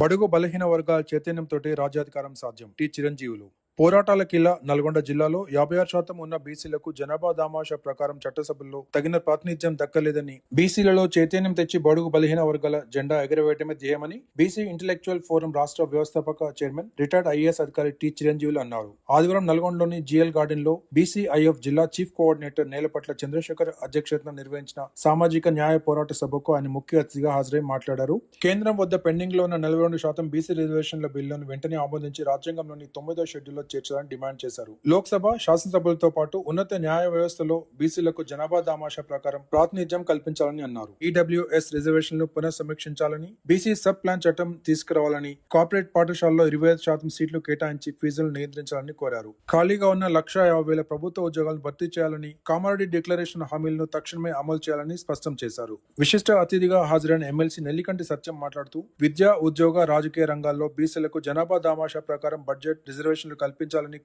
బడుగు బలహీన వర్గాల చైతన్యంతోటి రాజ్యాధికారం సాధ్యం. టి చిరంజీవులు. పోరాటాల కిల్ల నల్గొండ జిల్లాలో 56% ఉన్న బీసీలకు జనాభా దామాషా ప్రకారం చట్టసభల్లో తగిన ప్రాతినిధ్యం దక్కలేదని, బీసీలలో చైతన్యం తెచ్చి బడుగు బలహీన వర్గాల జెండా ఎగరవేయటమే ధ్యేయమని బీసీ ఇంటెలెక్చువల్ ఫోరం రాష్ట్ర వ్యవస్థాపక చైర్మన్ రిటైర్డ్ ఐఏఎస్ అధికారి టి చిరంజీవులు అన్నారు. ఆదివారం నల్గొండలోని జిఎల్ గార్డెన్ లో బీసీఐఎఫ్ జిల్లా చీఫ్ కోఆర్డినేటర్ నేలపట్ల చంద్రశేఖర్ అధ్యక్షతన నిర్వహించిన సామాజిక న్యాయ పోరాట సభకు ఆయన ముఖ్య అతిథిగా హాజరై మాట్లాడారు. కేంద్రం వద్ద పెండింగ్ లో ఉన్న 42% బీసీ రిజర్వేషన్ల బిల్లును వెంటనే ఆమోదించి రాజ్యాంగంలోని 9వ షెడ్యూల్లో చేర్చాలని డిమాండ్ చేశారు. లోక్సభ, శాసనసభలతో పాటు ఉన్నత న్యాయ వ్యవస్థలో బీసీలకు జనాభా దామాషా ప్రకారం ప్రాతినిధ్యం కల్పించాలని అన్నారు. ఈడబ్ల్యూఎస్ రిజర్వేషన్లు పునఃసమీక్షించాలని, బీసీ సబ్ ప్లాన్ చట్టం తీసుకురావాలని, కార్పొరేట్ పాఠశాలలో 25% సీట్లు కేటాయించి ఫీజులు నియంత్రించాలని కోరారు. ఖాళీగా ఉన్న 1,50,000 ప్రభుత్వ ఉద్యోగాలను భర్తీ చేయాలని, కామారెడ్డి డిక్లరేషన్ హామీలను తక్షణమే అమలు చేయాలని స్పష్టం చేశారు. విశిష్ట అతిథిగా హాజరైన ఎమ్మెల్సీ నెల్లికంటి సత్యం మాట్లాడుతూ విద్యా, ఉద్యోగ, రాజకీయ రంగాల్లో బీసీలకు జనాభా దామాషా ప్రకారం బడ్జెట్ రిజర్వేషన్లు కల్పించాలని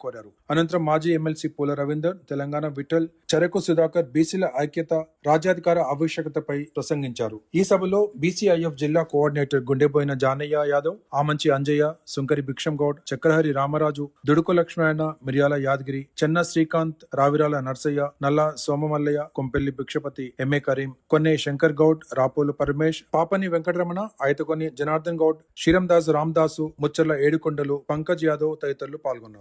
కోరారు. అనంతరం మాజీ ఎమ్మెల్సీ పూల రవీందర్, తెలంగాణ విఠల్, చెరకు సుధాకర్ బీసీల ఐక్యత, రాజ్యాధికార ఆవశ్యకతపై ప్రసంగించారు. ఈ సభలో బీసీఐఎఫ్ జిల్లా కోఆర్డినేటర్ గుండెబోయిన జానయ్య యాదవ్, ఆమంచి అంజయ్య, సుంకరి భిక్షం గౌడ్, చక్రహరి రామరాజు, దుడుకు లక్ష్మణ, మిర్యాల యాదగిరి, చెన్న శ్రీకాంత్, రావిరాల నర్సయ్య, నల్ల సోమమల్లయ్య, కొంపెల్లి భిక్షపతి, ఎంఏ కరీం, కొన్నే శంకర్ గౌడ్, రాపోలు పరమేష్, పాపని వెంకటరమణ, ఆయతకొని జనార్దన్ గౌడ్, శ్రీరందాస్ రామదాసు, ముచ్చర్ల ఏడుకొండలు, పంకజ్ యాదవ్ తదితరులు పాల్గొన్నారు.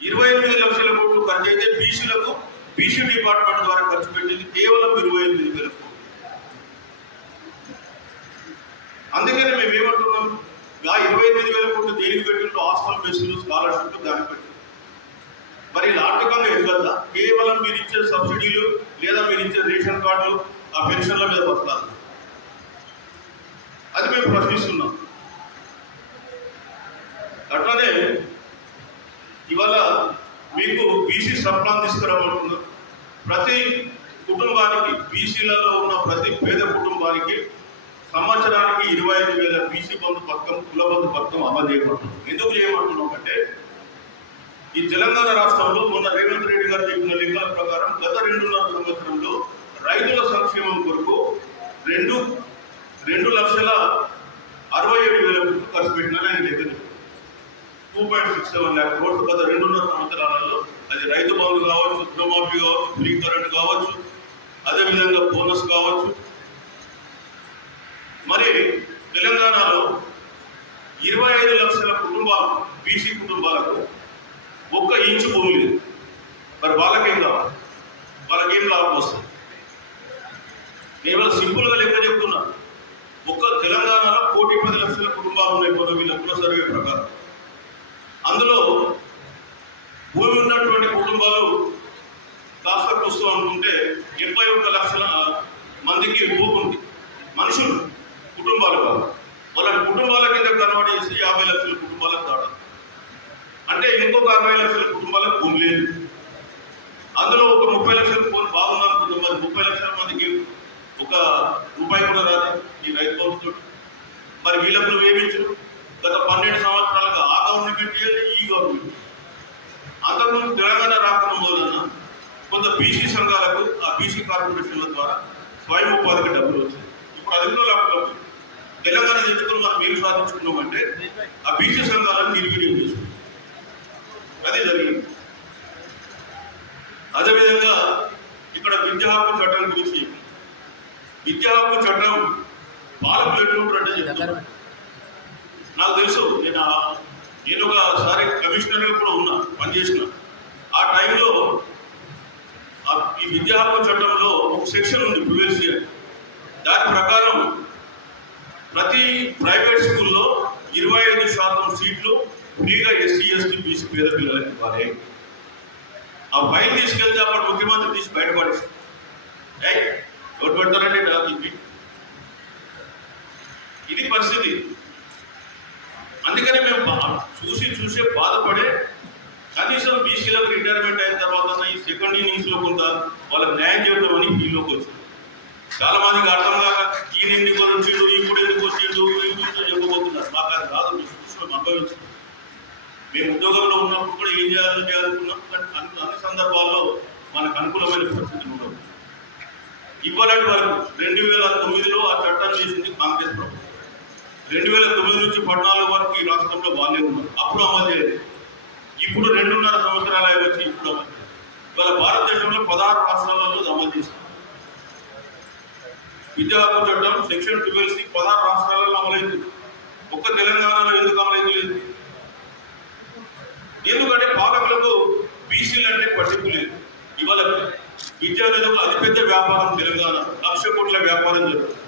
28 లక్షల కోట్లు ఖర్చు అయితే బీసీలకు బీసీ డిపార్ట్మెంట్ ద్వారా ఖర్చు పెట్టింది కేవలం 28,000 కోట్లు. అందుకనే మేము ఏమంటున్నాం, ఆ 28,000 కోట్లు దేనికి పెట్టిందో హాస్టల్ బేస్లు, స్కాలర్షిప్ దానికి పెట్టింది. మరి ఆర్థికంగా ఎదుగుదా? కేవలం మీరు ఇచ్చే సబ్సిడీలు లేదా మీరు ఇచ్చే రేషన్ కార్డులు, ఆ పెన్షన్ల మీద వస్తారు. అది మేము ప్రశ్నిస్తున్నాం. అట్లానే ఇవాళ మీకు బీసీ సప్లాన్ తీసుకురాబడుతున్నారు. ప్రతి కుటుంబానికి, బీసీలలో ఉన్న ప్రతి పేద కుటుంబానికి సంవత్సరానికి 25,000 బీసీ బంధు పథకం, కుల బంధు పథకం అమలు చేయబడుతుంది. ఎందుకు చేయబడుతున్నాం అంటే, ఈ తెలంగాణ రాష్ట్రంలో మొన్న రేవంత్ రెడ్డి గారు చెప్పిన లెక్కల ప్రకారం గత 2.5 సంవత్సరంలో రైతుల సంక్షేమం కొరకు 2,67,000 ఖర్చు పెట్టినని ఆయన లెక్క 2.67 lakh crores గత 2.5 సంవత్సరాలలో. అది రైతు బంధు కావచ్చు, రుణమాఫీ కావచ్చు, ఫ్రీ కరెంట్ కావచ్చు, అదేవిధంగా బోనస్ కావచ్చు. మరి తెలంగాణలో 25 లక్షల కుటుంబాలు, బీసీ కుటుంబాలకు 1 ఇంచు భూమి లేదు. మరి వాళ్ళకేం కావాలి? వాళ్ళకేం లాభం వస్తుంది? నేను సింపుల్గా లెక్క చెప్తున్నా. తెలంగాణలో 1,10,00,000 కుటుంబాలు ఉన్నాయి వీళ్ళ కుల సర్వే ప్రకారం. అందులో భూమి ఉన్నటువంటి కుటుంబాలు కాస్త కూస్తూ అనుకుంటే 81 లక్షల మందికి భూమి ఉంది. మనుషులు, కుటుంబాలు కాదు. వాళ్ళ కుటుంబాల కింద కన్వర్ట్ చేసి 50 లక్షల కుటుంబాలకు దాడాలి. అంటే ఇంకొక 60 లక్షల కుటుంబాలకు భూమి లేదు. అందులో ఒక 30 లక్షల భూమి బాగుందనుకుంటుంది. మరి 30 లక్షల మందికి ఒక రూపాయి కూడా రాదు ఈ రైతు బంధుతో. మరి వీళ్ళకు నువ్వు ఏమించు? గత 12 సంవత్సరాలుగా ఆ గవర్నమెంట్ చేయాలి, ఈ గవర్నమెంట్. అంతకుముందు తెలంగాణ రాకముందు వలన కొంత బీసీ సంఘాలకు, ఆ బీసీ కార్పొరేషన్ల ద్వారా స్వయం ఉపాధికి డబ్బులు వచ్చాయి. ఇప్పుడు అది కూడా లేకపోతే తెలంగాణ ఎందుకు మనం ఏం సాధించుకున్నామంటే ఆ బీసీ సంఘాలను నిర్వీర్యం చేసుకున్నాం. అదే జరిగింది. అదేవిధంగా ఇక్కడ విద్యా హక్కు చట్టం గురించి, విద్యా హక్కు చట్టం పాలకులు ఎట్లుంటారంటే చెప్తాను. నాకు తెలుసు, నేను ఒకసారి కమిషనర్గా కూడా ఉన్నా, పనిచేసిన. ఆ టైంలో ఈ విద్యా హక్కు చట్టంలో ఒక సెక్షన్ ఉంది, 12C. దాని ప్రకారం ప్రతి ప్రైవేట్ స్కూల్లో 25% సీట్లు ఫ్రీగా ఎస్సీ, ఎస్టీ, బీసీ పేద పిల్లలకి ఇవ్వాలి. ఆ ఫైల్ తీసుకెళ్తే అప్పుడు ముఖ్యమంత్రి తీసి బయటపడేసి ఎవరు పెడతారంటే ఇది పరిస్థితి. అందుకనే మేము చూసే బాధపడే, కనీసం బీసీలకు రిటైర్మెంట్ అయిన తర్వాత ఈ సెకండ్ ఇన్నింగ్స్లో కొంత వాళ్ళకి న్యాయం చేయడం అని ఫీల్లోకి వచ్చింది. చాలా మందికి అర్థం కాక ఈయన ఎందుకు వచ్చిండు, ఇప్పుడు ఎందుకు వచ్చిండు, ఇప్పుడు చెప్పబోతున్నారు. మాకు అది రాదు, మేము అనుభవించాం. మేము ఉద్యోగంలో ఉన్నప్పుడు కూడా ఏం చేయాలనుకున్నాం. అన్ని సందర్భాల్లో మనకు అనుకూలమైన పరిస్థితులు ఉండవు. ఇవ్వనటి వరకు 2009లో ఆ చట్టాన్ని చేసింది కాంగ్రెస్ ప్రభుత్వం. 2009 నుంచి 14 వరకు ఈ రాష్ట్రంలో బాగానే ఉన్నారు. అప్పుడు అమలు చేయలేదు. ఇప్పుడు 2.5 సంవత్సరాలు వచ్చి ఇప్పుడు అమలు చేయలేదు. ఇవాళ భారతదేశంలో 16 రాష్ట్రాలలో అమలు చేశారు. విద్యా హక్కు చట్టం సెక్షన్ 12C 16 రాష్ట్రాలలో అమలైంది. ఒక్క తెలంగాణలో ఎందుకు అమలైంది లేదు? ఎందుకంటే పాలకులకు బీసీలు అంటే పట్టింపు లేదు. ఇవాళ విద్యార్థులకు అతిపెద్ద వ్యాపారం తెలంగాణ, 1,00,000 కోట్ల వ్యాపారం జరుగుతుంది.